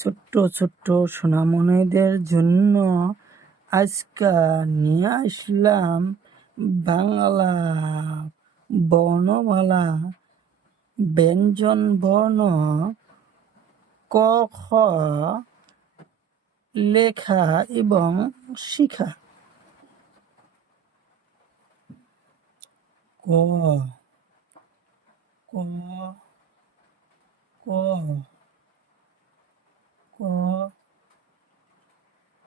ছোট্ট ছোট্ট সোনামণিদের জন্য আজকে নিয়ে আসলাম বাংলা বর্ণমালা ব্যঞ্জন বর্ণ ক খ লেখা এবং শিখা। ক ক ক ক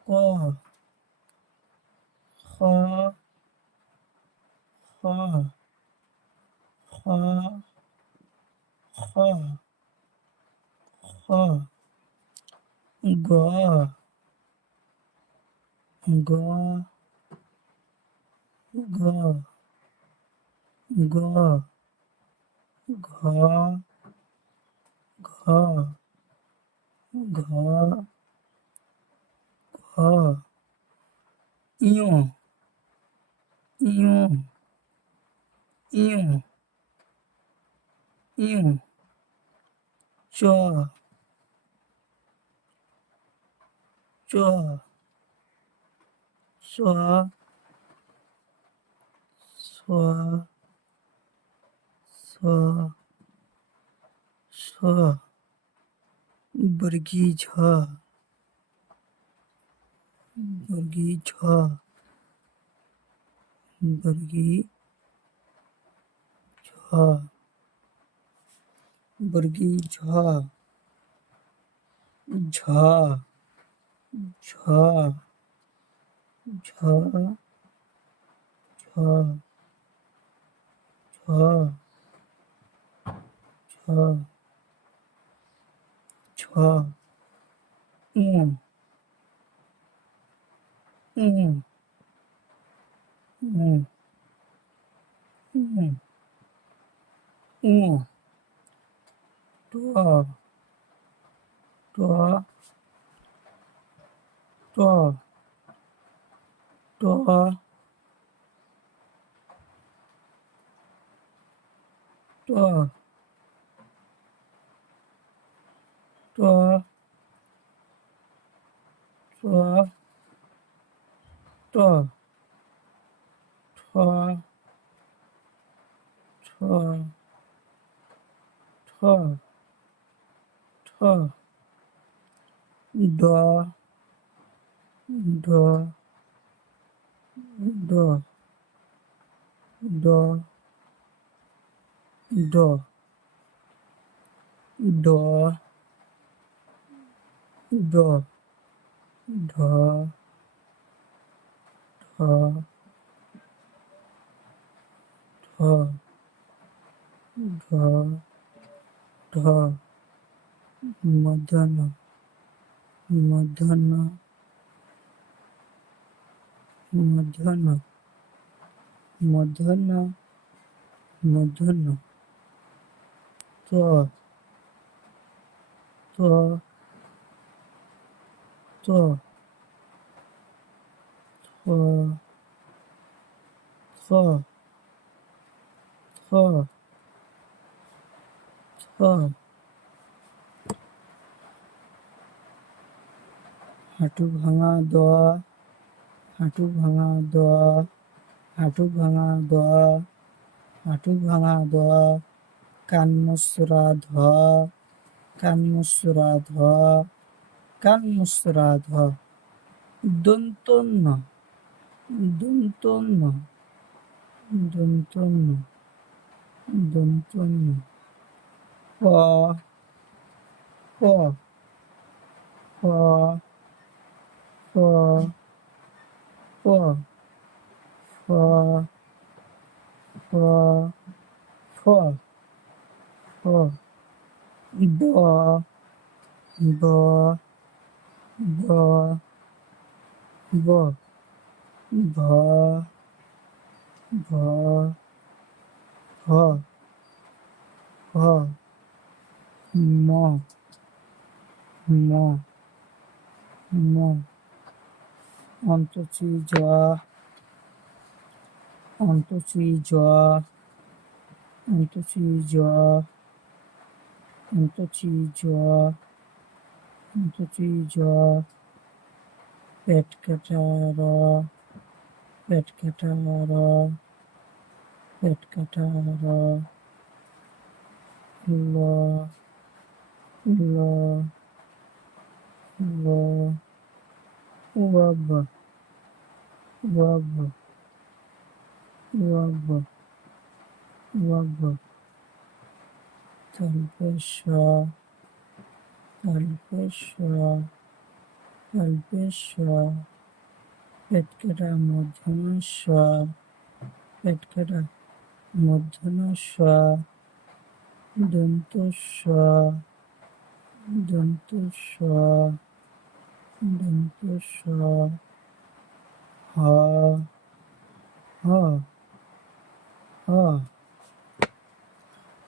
ক খ খ খ খ খ গ গ গ গ ঘ ঘ ঘ ঘ ইয় ইয় ইয় ইয় চ চ চ ছ ছ ছ বর্গী ঝ বর্গী ঝ বর্গী ঝ বর্গী ঝ ঝ ঝ ঝ ঝ ঝ ঝ ঝ উ উ উ উ উ ট ট ট ট ট ট ট ট ঠ ঠ ঠ ঠ ড ড ড ড ড ড ড ঢ ঢ ঢ ঢ ঢ মধ্যাহ্ন মধ্যাহ্ন মধ্যাহ্ন মধ্যাহ্ন মধ্যাহ্ন ত ত ত থ থ থ থ হাঁটু ভাঙা দ হাঁটু ভাঙা দ হাঁটু ভাঙা দ হাঁটু ভাঙা দ কান্মসরা ধ কান্মসরা ধ কান্মসরা ধ দন্তন্য দন্তন্য দন্তন্য দন্তন্য প প প প প ফ ফ ফ ফ ব ব ব ব ভ ভ ভ ভ ম ম ম অন্তচি জ অন্তচি জ অন্তচি জ অন্তচি জ অন্তচুই জ, পেট কাটা র, পেট কাটা র, পেট কাটা র, ল, ল, ল, ওয়াব, ওয়াব, ওয়াব, ওয়াব, তালপেশ, তালপেশ, তালপেশ, পেট কাটা মূর্ধন্য ষ, পেট কাটা মূর্ধন্য ষ, দন্ত স, দন্ত স, দন্ত স, হ, হ, হ,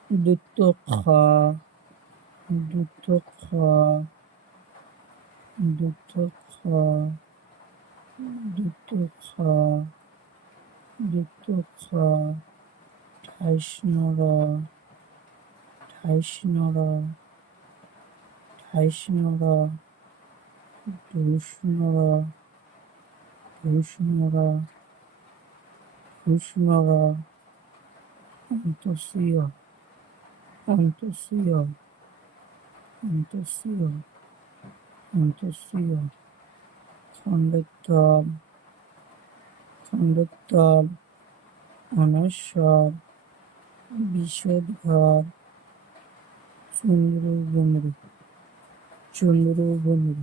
দুত্ত খ, দুত্ত খ, দুত্ত খ, দুত্ত খ, দুত্ত খ, ঠাইশ নর, ঠাইশ নর, ঠাইশ নর, দুষ নর, দুষ নর, দুষ নর, অন্তসীয়, অন্তসীয়, অন্তসীয়, অন্তসীয়, খণ্ডোত্তর, খণ্ডোত্তর, অনশ্বর, বিষদঘর, চন্দ্রবন্দ্র, চন্দ্রবন্দ্র,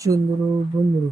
চন্দ্রবন্দ্র।